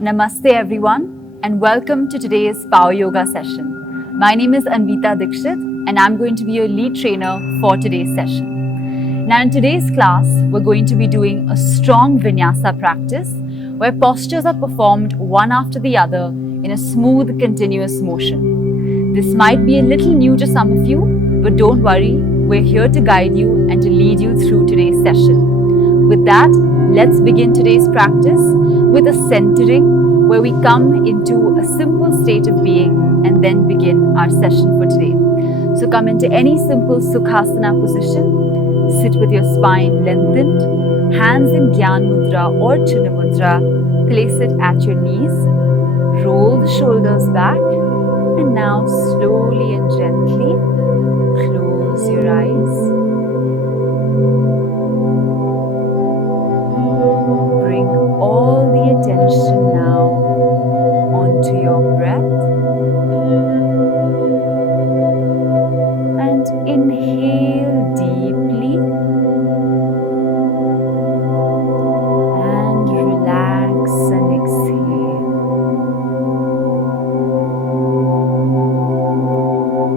Namaste everyone and welcome to today's Power Yoga session. My name is Anvita Dikshit and I'm going to be your lead trainer for today's session. Now in today's class, we're going to be doing a strong Vinyasa practice where postures are performed one after the other in a smooth, continuous motion. This might be a little new to some of you, but don't worry, we're here to guide you and to lead you through today's session. With that, let's begin today's practice with a centering where we come into a simple state of being and then begin our session for today. So come into any simple Sukhasana position, sit with your spine lengthened, hands in Gyan Mudra or Chuna Mudra, place it at your knees, roll the shoulders back, and now slowly and gently close your eyes. Bring all the attention now onto your breath and inhale deeply and relax and exhale.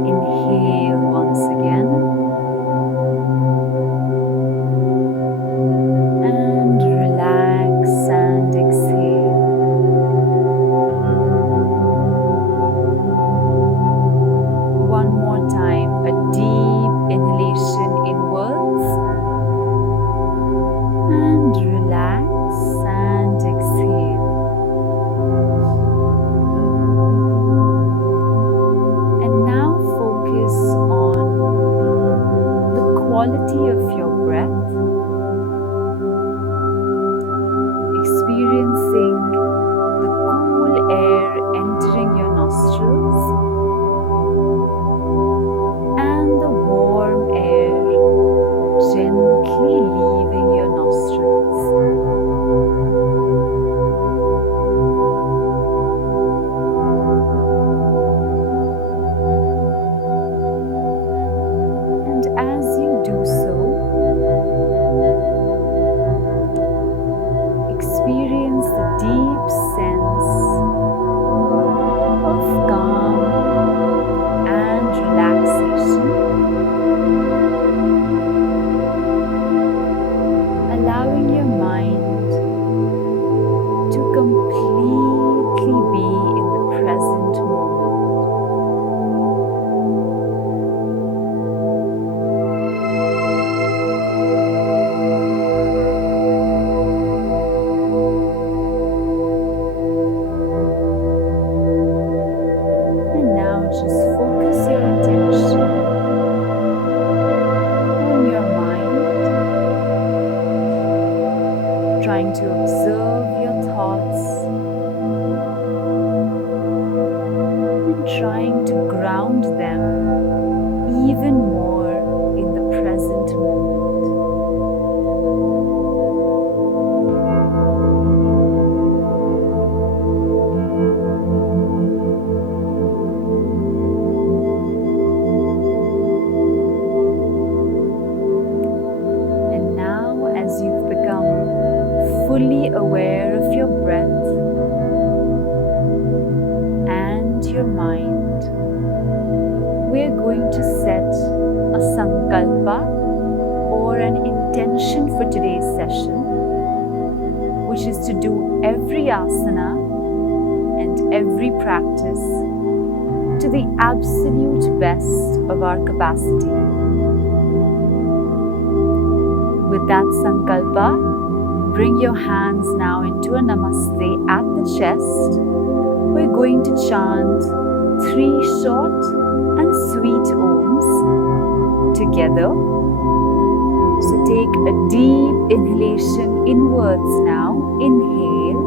Inhale once again and relax and exhale. One more time, a deep inhalation inwards and relax and exhale. And now focus on the quality of your breath, experiencing the cool air entering your nostrils and the warm air gently leaving your nostrils. And as you do so, experience the deep sense of calm and relaxation, allowing your mind to completely be in the present moment. And now just focus your attention on your mind, trying to observe your thoughts and trying to ground them even more in the present moment. And now, as you've become fully aware of your breath and your mind, we're going to set a sankalpa or an intention for today's session, which is to do every asana and every practice to the absolute best of our capacity. With that sankalpa, bring your hands now into a namaste at the chest. We're going to chant 3 short and sweet Oms together. So take a deep inhalation inwards now. Inhale.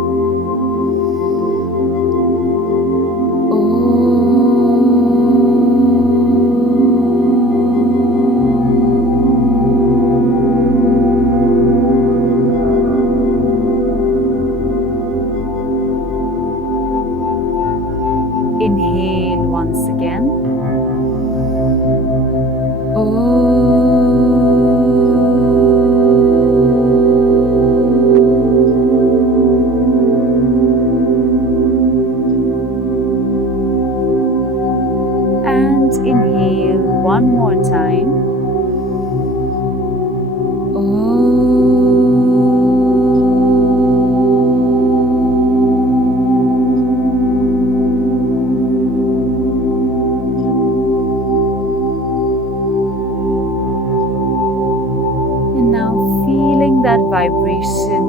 vibration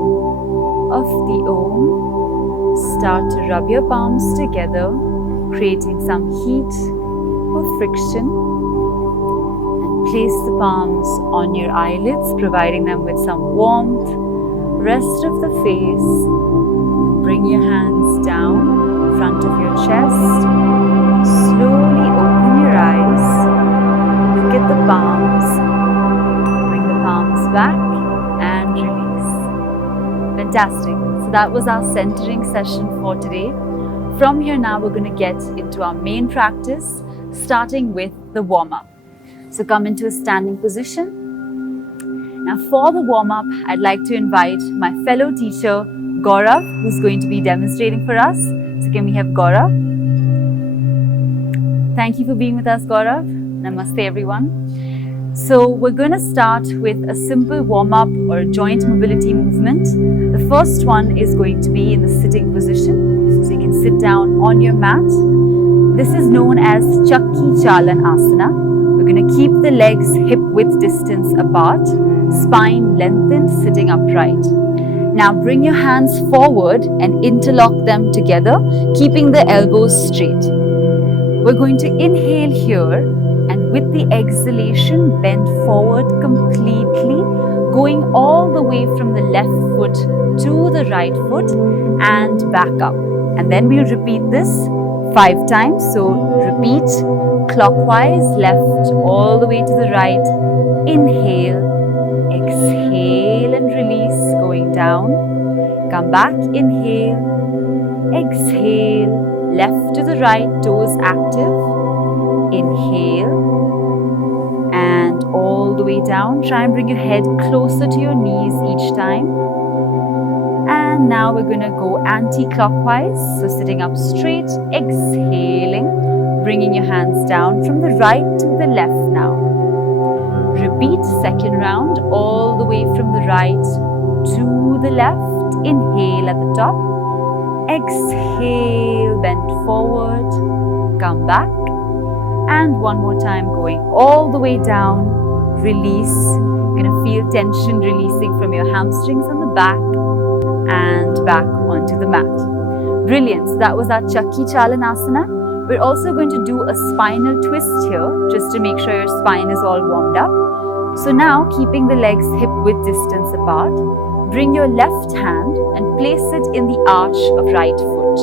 of the Om, start to rub your palms together, creating some heat or friction. And place the palms on your eyelids, providing them with some warmth. Rest of the face. Bring your hands down in front of your chest. Slowly open your eyes. Look at the palms. Bring the palms back and release. Fantastic. So that was our centering session for today. From here now we're going to get into our main practice, starting with the warm-up. So come into a standing position. Now for the warm-up, I'd like to invite my fellow teacher, Gaurav, who's going to be demonstrating for us. So can we have Gaurav? Thank you for being with us, Gaurav. Namaste, everyone. So we're going to start with a simple warm-up or joint mobility movement. The first one is going to be in the sitting position. So you can sit down on your mat. This is known as Chakki Chalan Asana. We're going to keep the legs hip-width distance apart, spine lengthened, sitting upright. Now bring your hands forward and interlock them together, keeping the elbows straight. We're going to inhale here, and with the exhalation, bend forward completely, going all the way from the left foot to the right foot and back up. And then we'll repeat this 5 times. So repeat clockwise, left all the way to the right. Inhale, exhale and release, going down. Come back, inhale, exhale, left to the right, toes active. Inhale and all the way down. Try and bring your head closer to your knees each time. And now we're going to go anti-clockwise. So sitting up straight, exhaling, bringing your hands down from the right to the left now. Repeat second round all the way from the right to the left. Inhale at the top. Exhale, bend forward, come back. And one more time, going all the way down, release. You're going to feel tension releasing from your hamstrings on the back and back onto the mat. Brilliant. So that was our Chakki Chalan Asana. We're also going to do a spinal twist here, just to make sure your spine is all warmed up. So now, keeping the legs hip-width distance apart, bring your left hand and place it in the arch of right foot.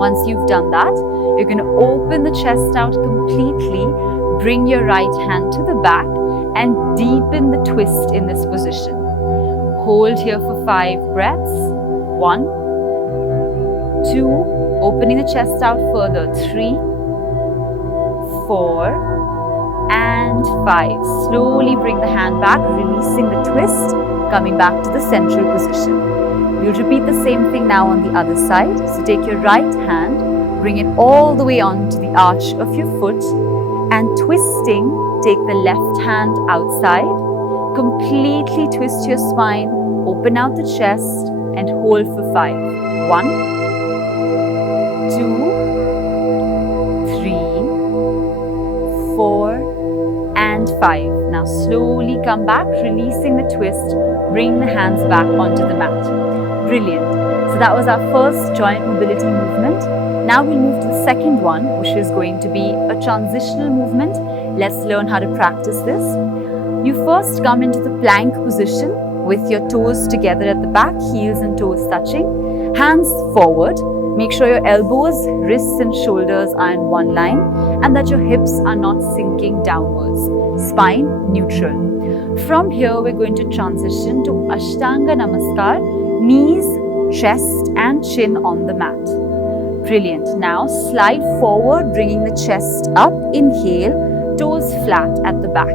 Once you've done that, you're going to open the chest out completely, bring your right hand to the back and deepen the twist in this position. Hold here for 5 breaths. 1, 2, opening the chest out further. 3, 4, and 5. Slowly bring the hand back, releasing the twist, coming back to the central position. We'll repeat the same thing now on the other side. So take your right hand, bring it all the way on to the arch of your foot, and twisting, take the left hand outside, completely twist your spine, open out the chest, and hold for 5. 1, 2, 3, 4, and 5. Now slowly come back, releasing the twist, bring the hands back onto the mat. Brilliant. So that was our first joint mobility movement. Now we'll move to the second one, which is going to be a transitional movement. Let's learn how to practice this. You first come into the plank position with your toes together at the back, heels and toes touching, hands forward. Make sure your elbows, wrists and shoulders are in one line and that your hips are not sinking downwards. Spine neutral. From here, we're going to transition to Ashtanga Namaskar, knees, chest and chin on the mat. Brilliant. Now slide forward, bringing the chest up. Inhale, toes flat at the back.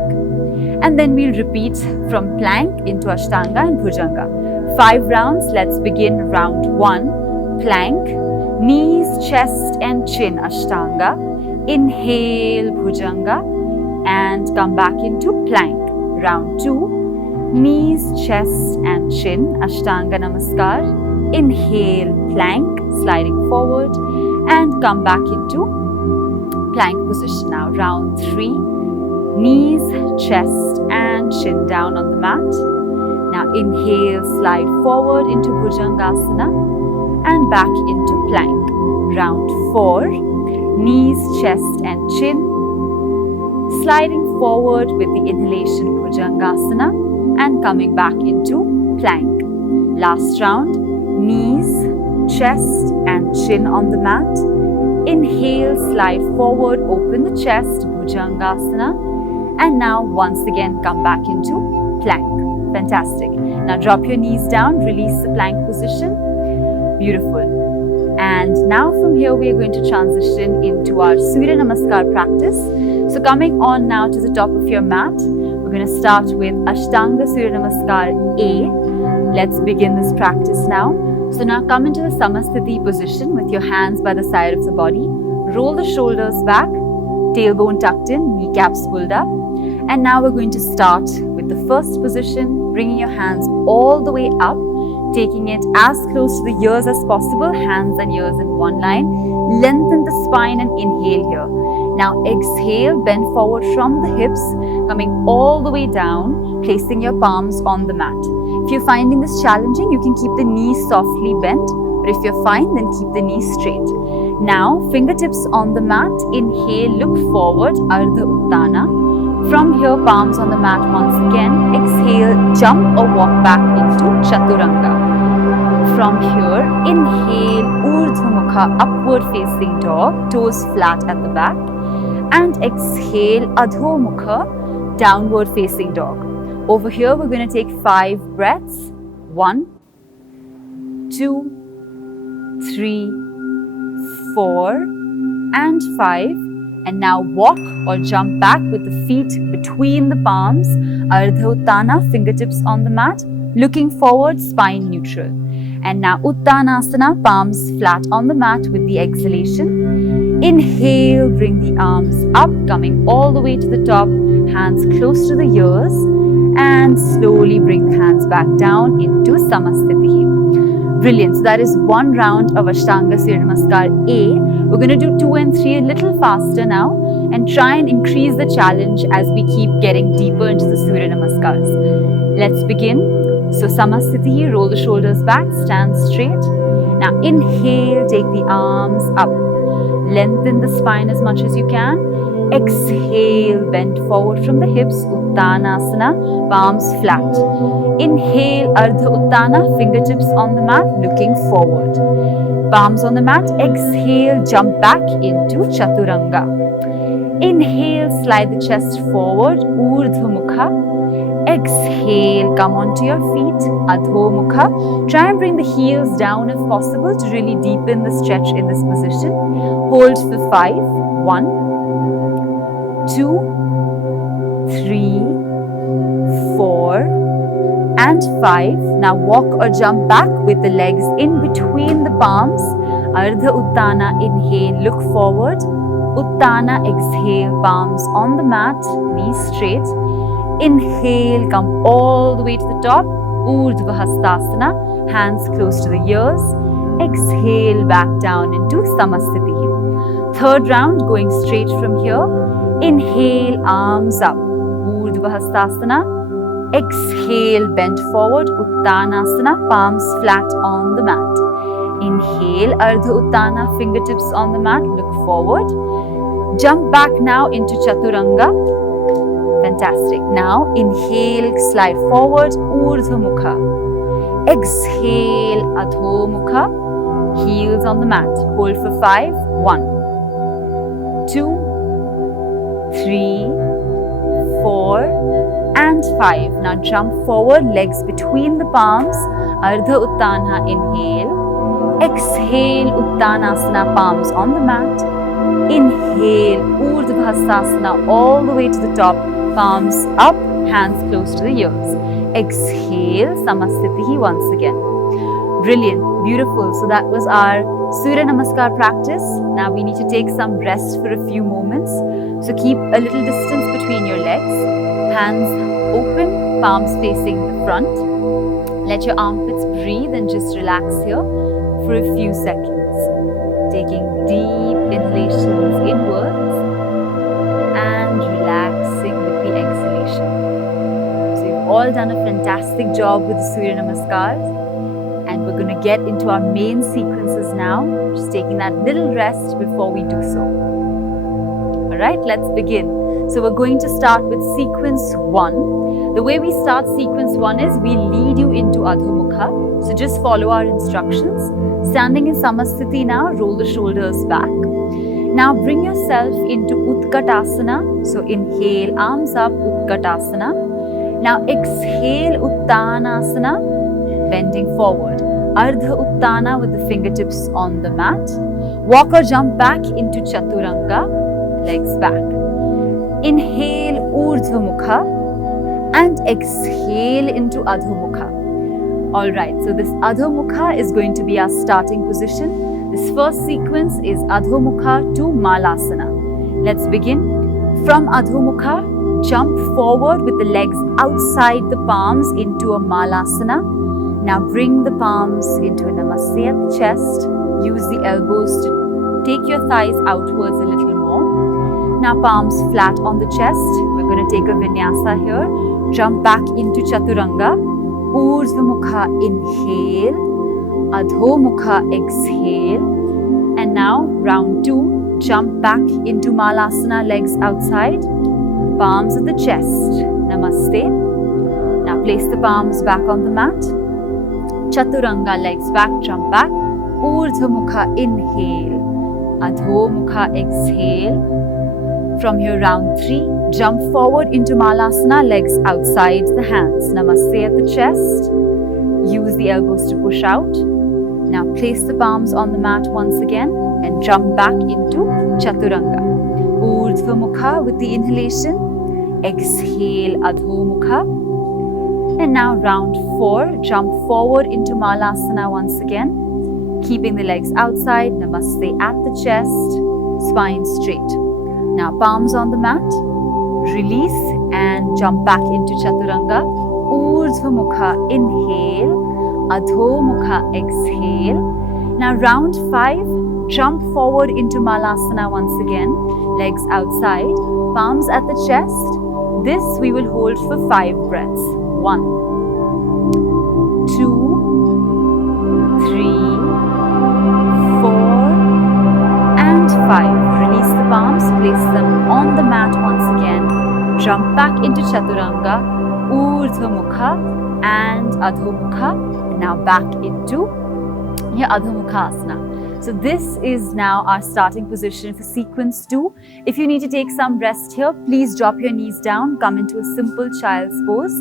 And then we'll repeat from plank into Ashtanga and Bhujanga. 5 rounds. Let's begin round 1. Plank, knees, chest and chin, Ashtanga. Inhale, Bhujanga, and come back into plank. Round 2, knees, chest and chin, Ashtanga Namaskar. Inhale, plank, sliding forward, and come back into plank position now. Round 3, knees, chest and chin down on the mat. Now inhale, slide forward into Bhujangasana and back into plank. Round 4, knees, chest and chin. Sliding forward with the inhalation Bhujangasana and coming back into plank. Last round, knees, chest and chin on the mat. Inhale, slide forward, open the chest, Bhujangasana. And now once again come back into plank. Fantastic. Now drop your knees down, release the plank position. Beautiful. And now from here we are going to transition into our Surya Namaskar practice. So coming on now to the top of your mat, we're going to start with Ashtanga Surya Namaskar A. Let's begin this practice now. So now come into the Samasthiti position with your hands by the side of the body. Roll the shoulders back, tailbone tucked in, kneecaps pulled up. And now we're going to start with the first position, bringing your hands all the way up, taking it as close to the ears as possible, hands and ears in one line. Lengthen the spine and inhale here. Now exhale, bend forward from the hips, coming all the way down, placing your palms on the mat. If you're finding this challenging, you can keep the knees softly bent, but if you're fine, then keep the knees straight. Now, fingertips on the mat, inhale, look forward, Ardha Uttana. From here, palms on the mat once again. Exhale, jump or walk back into Chaturanga. From here, inhale, Urdhva Mukha, upward facing dog, toes flat at the back. And exhale, Adho Mukha, downward facing dog. Over here, we're going to take 5 breaths. 1, 2, 3, 4, and 5. And now walk or jump back with the feet between the palms, Ardha Uttana, fingertips on the mat, looking forward, spine neutral. And now Uttanasana, palms flat on the mat with the exhalation. Inhale, bring the arms up, coming all the way to the top, hands close to the ears, and slowly bring the hands back down into Samasthiti. Brilliant. So that is one round of Ashtanga Surya Namaskar A. We're going to do 2 and 3 a little faster now and try and increase the challenge as we keep getting deeper into the Surya Namaskars. Let's begin. So Samasthiti, roll the shoulders back, stand straight. Now inhale, take the arms up. Lengthen the spine as much as you can. Exhale, bend forward from the hips, Uttanasana, palms flat. Inhale, Ardha Uttana, fingertips on the mat, looking forward. Palms on the mat, exhale, jump back into Chaturanga. Inhale, slide the chest forward, Urdhva Mukha. Exhale, come onto your feet, Adho Mukha. Try and bring the heels down if possible to really deepen the stretch in this position. Hold for 5. 1, 2, 3, 4, and 5. Now walk or jump back with the legs in between the palms. Ardha Uttana, inhale, look forward. Uttana, exhale, palms on the mat, knees straight. Inhale, come all the way to the top. Urdhva Hastasana, hands close to the ears. Exhale, back down into Samasthiti. Third round, going straight from here. Inhale, arms up, Urdhva Hastasana. Exhale, bend forward, Uttanasana, palms flat on the mat. Inhale, Ardha Uttana, fingertips on the mat, look forward. Jump back now into Chaturanga. Fantastic. Now inhale, slide forward, Urdhva Mukha. Exhale, Adho Mukha. Heels on the mat. Hold for 5. 1, 2, 3, 4, and 5. Now jump forward, legs between the palms. Ardha Uttana, inhale. Exhale, Uttanasana, palms on the mat. Inhale, Urdhva Hastasana, all the way to the top. Palms up, hands close to the ears. Exhale, Samasthiti once again. Brilliant, beautiful. So that was our Surya Namaskar practice. Now we need to take some rest for a few moments. So keep a little distance between your legs. Hands open, palms facing the front. Let your armpits breathe and just relax here for a few seconds. Taking deep inhalations inwards and relaxing with the exhalation. So you've all done a fantastic job with the Surya Namaskars. And we're going to get into our main sequences now, just taking that little rest before we do so. Alright, let's begin. So we're going to start with sequence 1. The way we start sequence 1 is we lead you into Adho Mukha. So just follow our instructions. Standing in Samasthiti now, roll the shoulders back. Now bring yourself into Utkatasana. So inhale, arms up, Utkatasana. Now exhale, Uttanasana, bending forward. Ardha Uttana with the fingertips on the mat. Walk or jump back into Chaturanga, legs back. Inhale, Urdhva Mukha, and exhale into Adho Mukha. Alright, so this Adho Mukha is going to be our starting position. This first sequence is Adho Mukha to Malasana. Let's begin. From Adho Mukha, jump forward with the legs outside the palms into a Malasana. Now bring the palms into a Namaste at the chest. Use the elbows to take your thighs outwards a little more. Now palms flat on the chest. We're going to take a Vinyasa here. Jump back into Chaturanga. Urdhva Mukha, inhale. Adho Mukha, exhale. And now round 2. Jump back into Malasana, legs outside. Palms at the chest. Namaste. Now place the palms back on the mat. Chaturanga, legs back, jump back. Urdhva Mukha, inhale. Adho Mukha, exhale. From here, round 3, jump forward into Malasana, legs outside the hands. Namaste at the chest. Use the elbows to push out. Now place the palms on the mat once again and jump back into Chaturanga. Urdhva Mukha with the inhalation. Exhale, Adho Mukha. And now round 4, jump forward into Malasana once again. Keeping the legs outside, Namaste at the chest, spine straight. Now palms on the mat, release and jump back into Chaturanga. Urdhva Mukha, inhale. Adho Mukha, exhale. Now round 5, jump forward into Malasana once again. Legs outside, palms at the chest. This we will hold for 5 breaths. 1, 2, 3, 4, and 5. Release the palms, place them on the mat once again. Jump back into Chaturanga, Urdhva Mukha and Adho Mukha. Now back into your Adho Mukha Asana. So this is now our starting position for sequence 2. If you need to take some rest here, please drop your knees down, come into a simple child's pose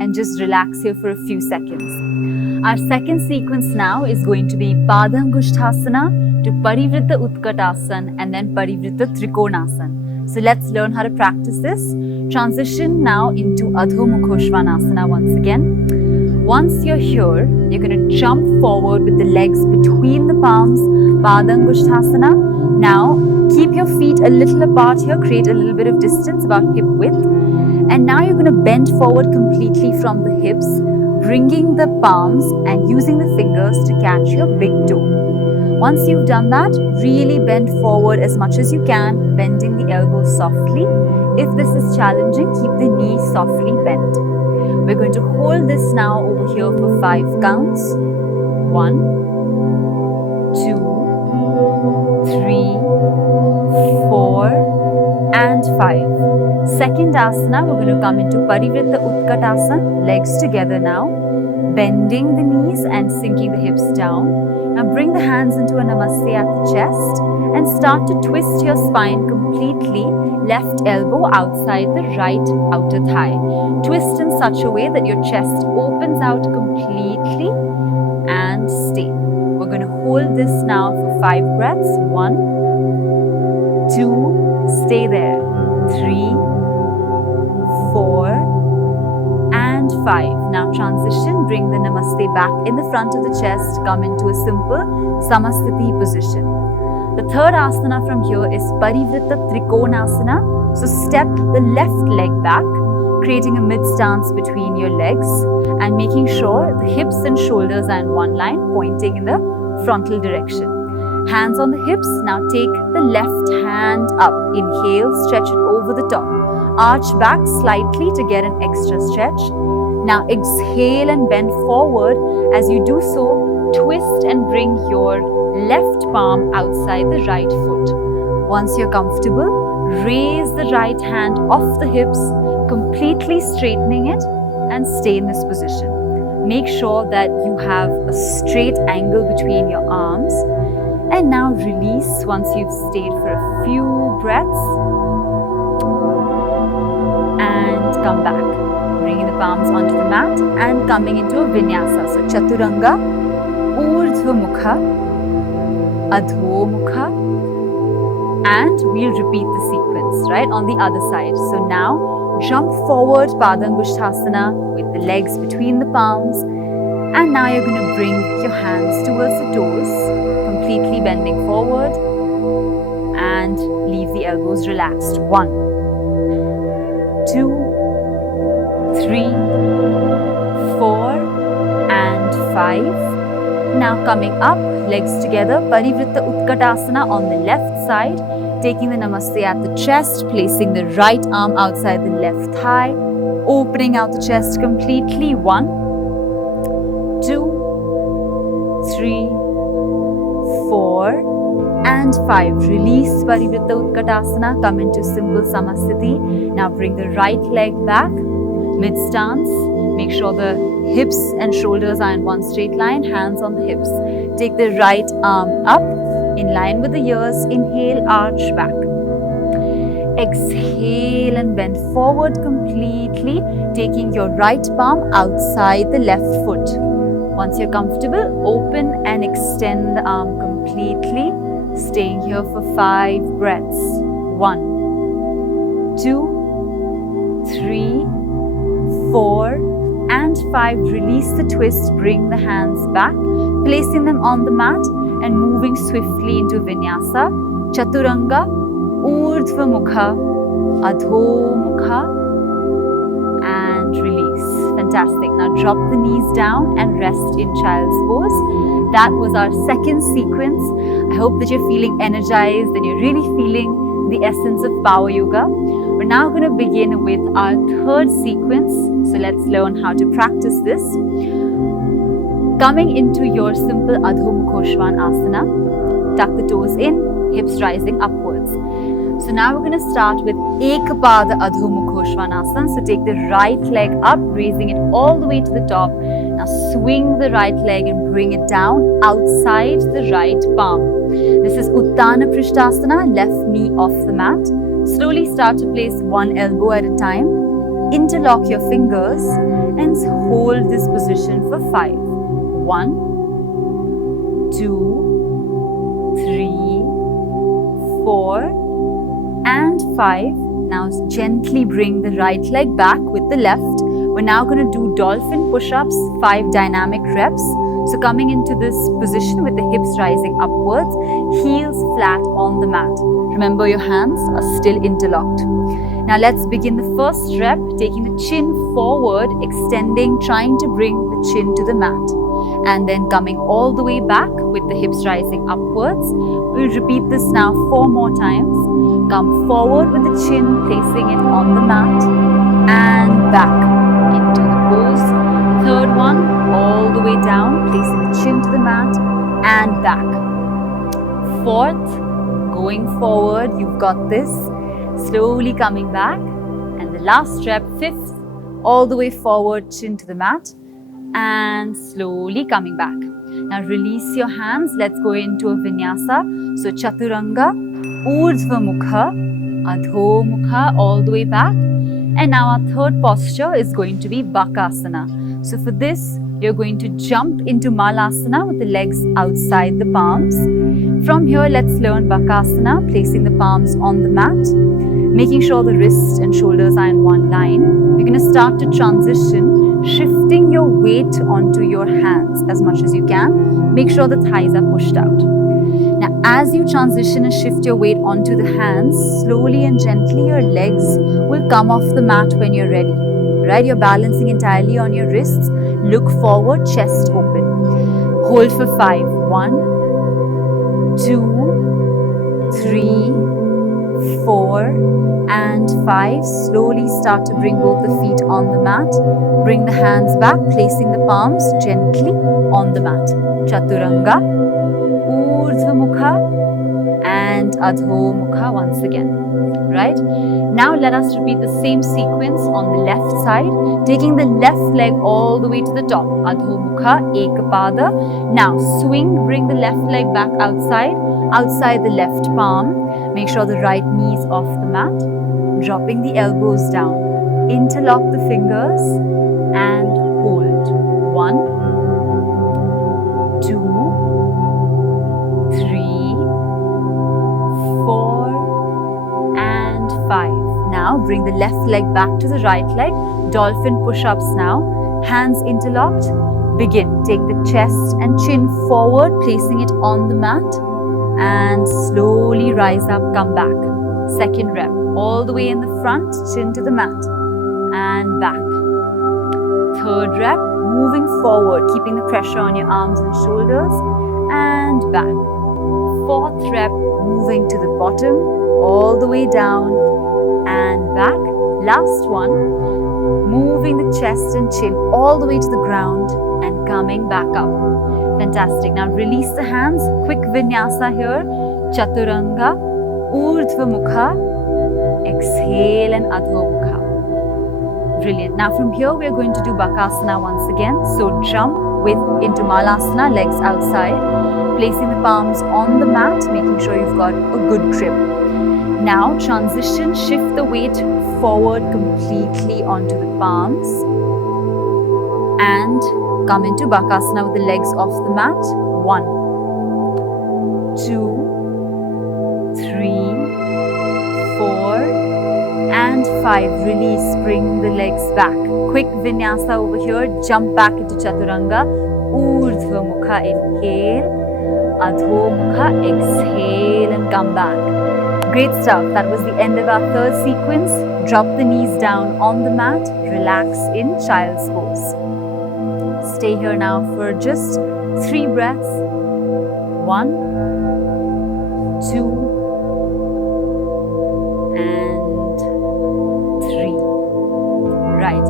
and just relax here for a few seconds. Our second sequence now is going to be Padangusthasana to Parivritta Utkatasana and then Parivritta Trikonasana. So let's learn how to practice this. Transition now into Adho Mukhoshvanasana once again. Once you're here, you're going to jump forward with the legs between the palms, Padangusthasana. Now, keep your feet a little apart here, create a little bit of distance, about hip width. And now you're going to bend forward completely from the hips, bringing the palms and using the fingers to catch your big toe. Once you've done that, really bend forward as much as you can, bending the elbows softly. If this is challenging, keep the knee softly bent. We're going to hold this now over here for 5 counts. 1, 2, 3, 4, and 5. Second asana, we're going to come into Parivritta Utkatasana, legs together now, bending the knees and sinking the hips down. Now bring the hands into a Namaste at the chest and start to twist your spine completely, left elbow outside the right outer thigh. Twist in such a way that your chest opens out completely and stay. We're going to hold this now for 5 breaths. 1, 2, stay there. 3, 4, and 5. Now transition, bring the Namaste back in the front of the chest, come into a simple Samasthiti position. The third asana from here is Parivritta Trikonasana. So step the left leg back, creating a mid-stance between your legs and making sure the hips and shoulders are in one line, pointing in the frontal direction. Hands on the hips, now take the left hand up. Inhale, stretch it over the top. Arch back slightly to get an extra stretch. Now exhale and bend forward. As you do so, twist and bring your left palm outside the right foot. Once you're comfortable, raise the right hand off the hips, completely straightening it, and stay in this position. Make sure that you have a straight angle between your arms. And now release once you've stayed for a few breaths. And come back. Bringing the palms onto the mat and coming into a Vinyasa. So Chaturanga, Urdhva Mukha, Adho Mukha. And we'll repeat the sequence, right, on the other side. So now, jump forward, Padangusthasana, with the legs between the palms. And now you're going to bring your hands towards the toes, completely bending forward. And leave the elbows relaxed. 1, 2, 3, 4, and 5. Now coming up, legs together, Parivritta Utkatasana on the left side, taking the Namaste at the chest, placing the right arm outside the left thigh, opening out the chest completely. 1, 2, 3, 4, and 5. Release Parivritta Utkatasana, come into simple Samasthiti. Now bring the right leg back, mid stance. Make sure the hips and shoulders are in one straight line, hands on the hips. Take the right arm up, in line with the ears. Inhale, arch back. Exhale and bend forward completely, taking your right palm outside the left foot. Once you're comfortable, open and extend the arm completely, staying here for 5 breaths. 1, 2, 3, 4, and 5. Release the twist, bring the hands back, placing them on the mat and moving swiftly into Vinyasa. Chaturanga, Urdhva Mukha, Adho Mukha, and release. Fantastic. Now drop the knees down and rest in child's pose. That was our second sequence. I hope that you're feeling energized and you're really feeling the essence of Power Yoga. We're now going to begin with our third sequence. So let's learn how to practice this. Coming into your simple Adho Mukhoshvan Asana, tuck the toes in, hips rising upwards. So now we're going to start with Ekapada Adho Mukhoshvan Asana. So take the right leg up, raising it all the way to the top. Now swing the right leg and bring it down outside the right palm. This is Uttana Prishthasana, left knee off the mat. Slowly start to place one elbow at a time. Interlock your fingers and hold this position for 5. 1, 2, 3, 4, and 5. Now gently bring the right leg back with the left. We're now going to do dolphin push-ups, 5 dynamic reps. So coming into this position with the hips rising upwards, heels flat on the mat. Remember, your hands are still interlocked. Now let's begin the first rep, taking the chin forward, extending, trying to bring the chin to the mat. And then coming all the way back with the hips rising upwards. We'll repeat this now 4 more times. Come forward with the chin, placing it on the mat. And back into the pose. Third one, all the way down, placing the chin to the mat. And back. Fourth, going forward, you've got this. Slowly coming back. And the last rep, 5th, all the way forward, chin to the mat. And slowly coming back. Now release your hands. Let's go into a Vinyasa. So Chaturanga, Urdhva Mukha, Adho Mukha, all the way back. And now our third posture is going to be Bakasana. So for this, you're going to jump into Malasana with the legs outside the palms. From here, let's learn Bakasana, placing the palms on the mat, making sure the wrists and shoulders are in one line. You're going to start to transition, shifting your weight onto your hands as much as you can. Make sure the thighs are pushed out. Now, as you transition and shift your weight onto the hands, slowly and gently your legs will come off the mat when you're ready. Right? You're balancing entirely on your wrists. Look forward, chest open. Hold for 5. 1, 2, 3, 4, and 5. Slowly start to bring both the feet on the mat. Bring the hands back, placing the palms gently on the mat. Chaturanga, Urdhva Mukha, and Adho Mukha once again. Right? Now let us repeat the same sequence on the left side, taking the left leg all the way to the top. Adho Mukha, Ekapada. Now swing, bring the left leg back outside the left palm. Make sure the right knee is off the mat. Dropping the elbows down. Interlock the fingers and hold. 1, 2, 3, 4, and 5. Now bring the left leg back to the right leg. Dolphin push-ups now. Hands interlocked. Begin. Take the chest and chin forward, placing it on the mat. And slowly rise up, come back. Second rep. All the way in the front, chin to the mat. And back. Third rep. Moving forward, keeping the pressure on your arms and shoulders. And back. Fourth rep. Moving to the bottom, all the way down. And back. Last one. Moving the chest and chin all the way to the ground. And coming back up. Fantastic. Now release the hands. Quick vinyasa here. Chaturanga, Urdhva Mukha. Exhale and Adho Mukha. Brilliant. Now from here we are going to do Bakasana once again. So jump into Malasana, legs outside. Placing the palms on the mat, making sure you've got a good grip. Now transition, shift the weight forward completely onto the palms. And come into Bakasana with the legs off the mat. 1, 2, 3, 4, and 5. Release, bring the legs back. Quick vinyasa over here. Jump back into Chaturanga. Urdhva Mukha, inhale. Adho Mukha, exhale, and come back. Great stuff. That was the end of our third sequence. Drop the knees down on the mat. Relax in child's pose. Stay here now for just 3 breaths. 1, 2, and 3. Right.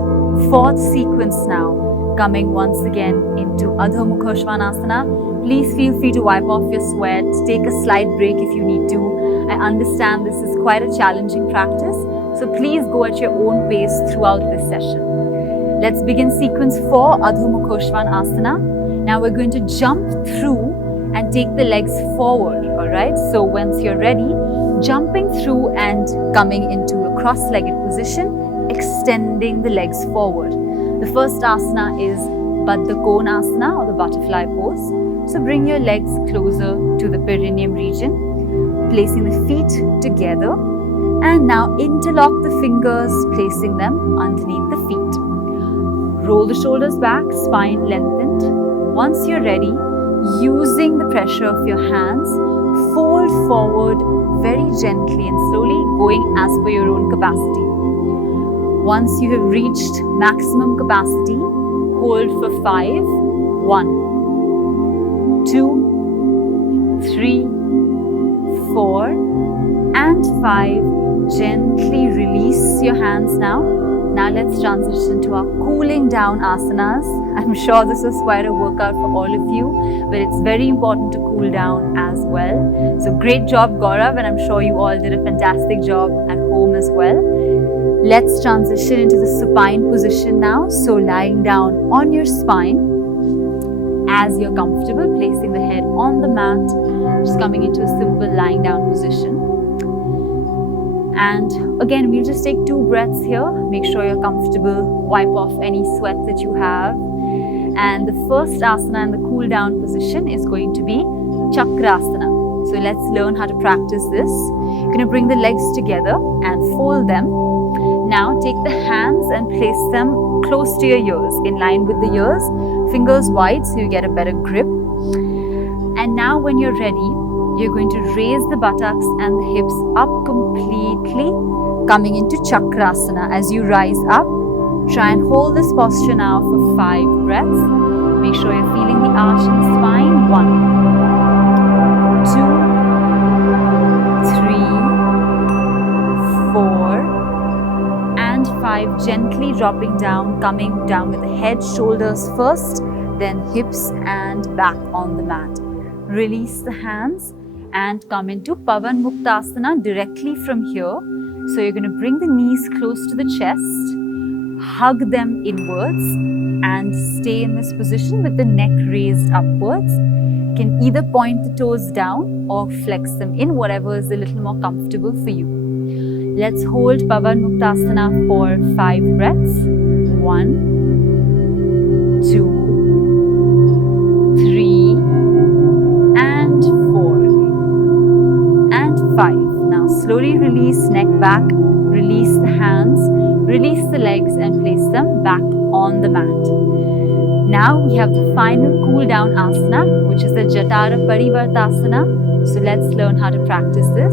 Fourth sequence now. Coming once again into Adho Mukha Svanasana. Please feel free to wipe off your sweat. Take a slight break if you need to. I understand this is quite a challenging practice, so please go at your own pace throughout this session. Let's begin sequence 4, Adho Mukha Svanasana. Now we're going to jump through and take the legs forward, alright? So once you're ready, jumping through and coming into a cross-legged position, extending the legs forward. The first asana is Baddha Konasana or the butterfly pose. So bring your legs closer to the perineum region, placing the feet together, and now interlock the fingers, placing them underneath the feet. Roll the shoulders back, spine lengthened. Once you're ready, using the pressure of your hands, fold forward very gently and slowly, going as per your own capacity. Once you have reached maximum capacity, hold for 5. 1, 2, 3, 4, and 5. Gently release your hands now. Now let's transition to our cooling down asanas. I'm sure this was quite a workout for all of you, but it's very important to cool down as well. So great job, Gaurav, and I'm sure you all did a fantastic job at home as well. Let's transition into the supine position now. So lying down on your spine as you're comfortable, placing the head on the mat, just coming into a simple lying down position. And again, we'll just take 2 breaths here. Make sure you're comfortable. Wipe off any sweat that you have. And the first asana in the cool down position is going to be Chakrasana. So let's learn how to practice this. You're going to bring the legs together and fold them. Now take the hands and place them close to your ears, in line with the ears, fingers wide so you get a better grip. And now when you're ready, you're going to raise the buttocks and the hips up completely, coming into Chakrasana. As you rise up, try and hold this posture now for 5 breaths. Make sure you're feeling the arch in the spine. 1, 2, 3, dropping down, coming down with the head, shoulders first, then hips and back on the mat. Release the hands and come into Pavan Muktasana directly from here. So you're going to bring the knees close to the chest, hug them inwards and stay in this position with the neck raised upwards. You can either point the toes down or flex them in, whatever is a little more comfortable for you. Let's hold Pavan Muktasana for 5 breaths. 1, 2, 3, and 4, and 5. Now slowly release neck back, release the hands, release the legs and place them back on the mat. Now we have the final cool down asana, which is the Jatara Parivartasana. So let's learn how to practice this.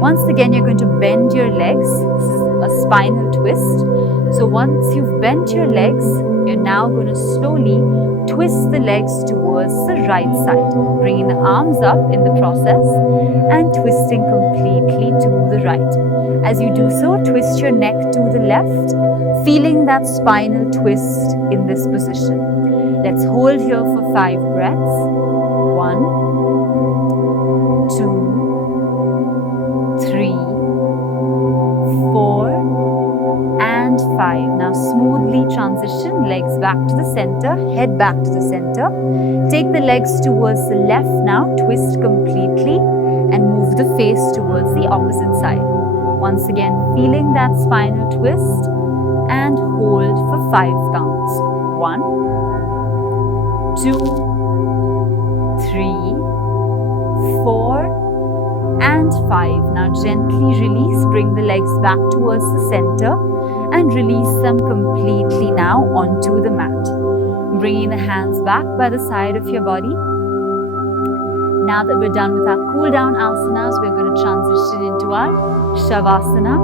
Once again, you're going to bend your legs. This is a spinal twist. So once you've bent your legs, you're now going to slowly twist the legs towards the right side, bringing the arms up in the process and twisting completely to the right. As you do so, twist your neck to the left, feeling that spinal twist in this position. Let's hold here for 5 breaths. 1, 2, 3, 4, and 5. Now smoothly transition, legs back to the center, head back to the center. Take the legs towards the left now, twist completely and move the face towards the opposite side. Once again, feeling that spinal twist and hold for 5 counts. 1, 2, 3, 4, and 5. Now gently release, bring the legs back towards the center and release them completely now onto the mat. Bringing the hands back by the side of your body. Now that we're done with our cool down asanas, we're going to transition into our Shavasana.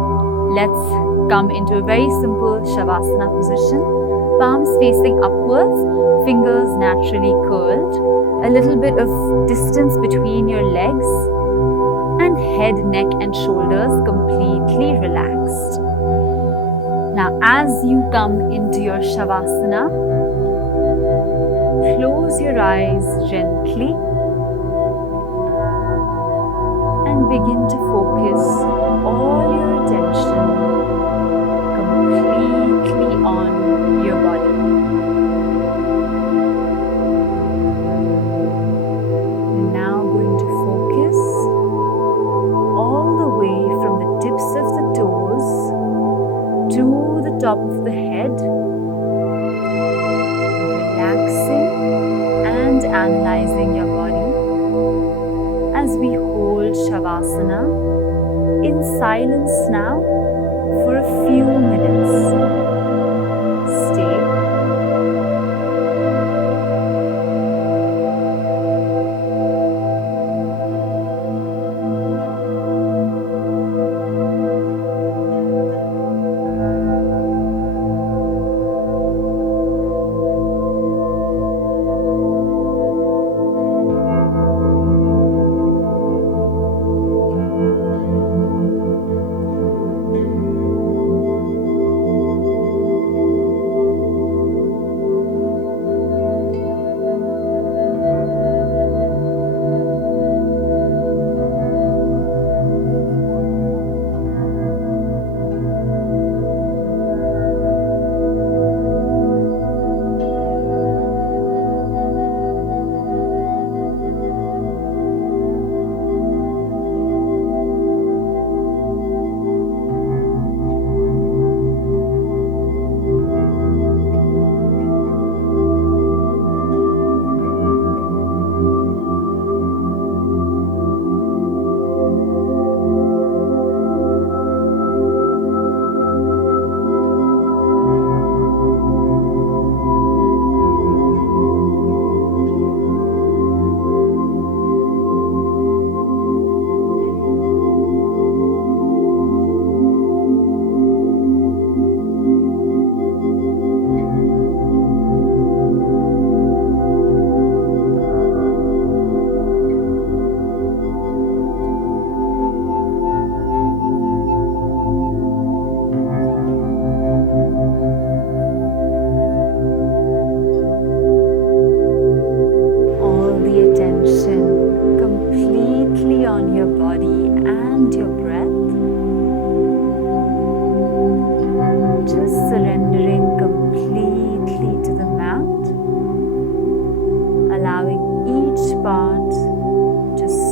Let's come into a very simple Shavasana position. Palms facing upwards, fingers naturally curled. A little bit of distance between your legs. And head, neck and shoulders completely relaxed. Now as you come into your Shavasana, close your eyes gently and begin to focus all your attention completely on your body. You're now going to focus all the way from the tips of the toes to the top of the head, relaxing and analyzing your body as we hold Shavasana in silence now for a few minutes. Stay.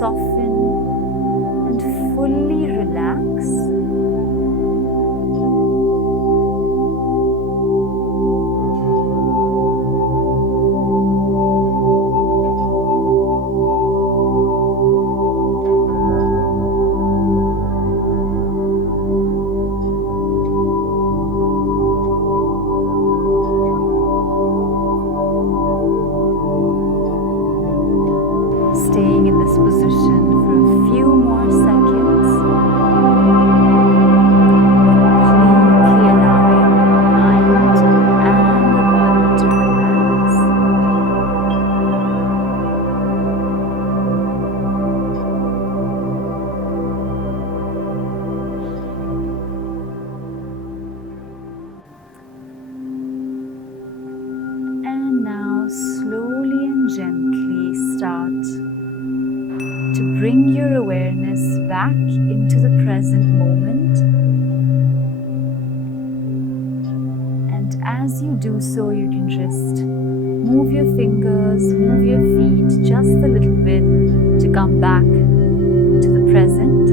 soften and fully relax. Staying in this position for a few more seconds, completely allowing the mind and the body to relax. And now slowly and gently start to bring your awareness back into the present moment. And as you do so, you can just move your fingers, move your feet just a little bit to come back to the present.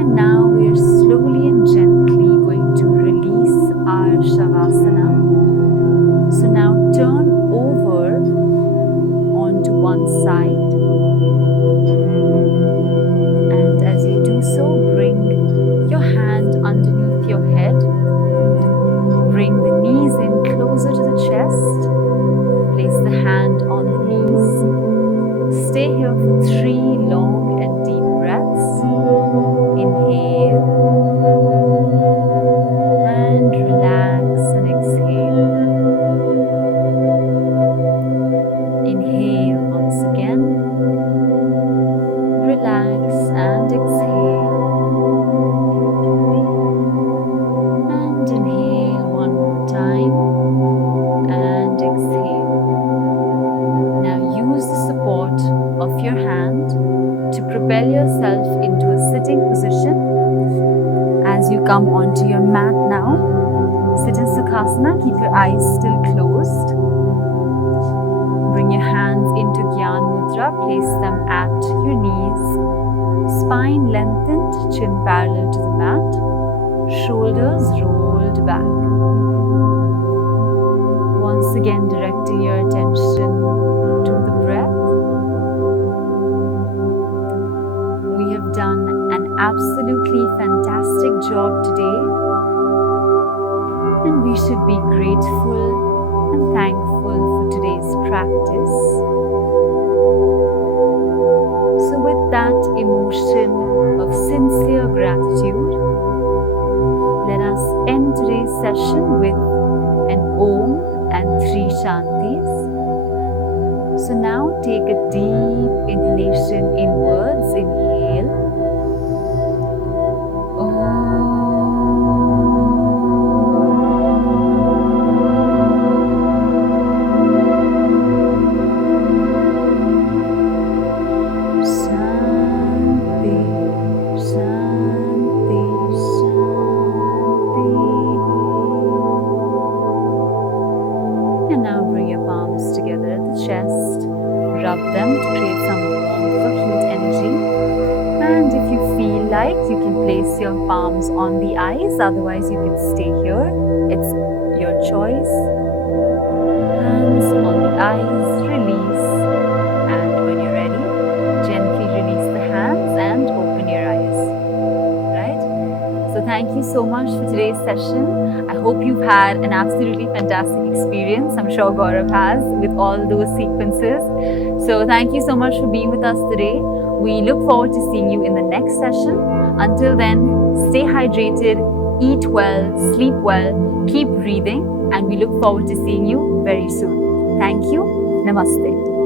And now we are slowly and gently going to release our Shavasana. So now turn over onto one side, and as you do so, bring your hand underneath your head, bring the knees in closer to the chest, place the hand on the knees, stay here for 3 long and deep breaths. Inhale and relax and exhale. Inhale once again, relax and exhale, and inhale one more time and exhale. Now use the support of your hand to propel yourself into a sitting position. As you come onto your mat now, sit in Sukhasana, keep your eyes still closed. Bring your hands into Gyan Mudra, place them at your knees, spine lengthened, chin parallel to the mat, shoulders rolled back. Once again, directing your attention to the breath. We have done an absolutely fantastic job today, and we should be grateful and thankful for today's practice. So with that emotion of sincere gratitude, let us end today's session with an Om and 3 Shantis. So now take a deep inhalation inwards. Inhale. Rub them to create some warmth or heat energy. And if you feel like, you can place your palms on the eyes, otherwise you can stay here. It's your choice. Hands on the eyes, release. And when you're ready, gently release the hands and open your eyes. Right? So thank you so much for today's session. I hope you've had an absolutely fantastic experience. I'm sure Gaurav has, with all those sequences. So thank you so much for being with us today. We look forward to seeing you in the next session. Until then, stay hydrated, eat well, sleep well, keep breathing, and we look forward to seeing you very soon. Thank you. Namaste.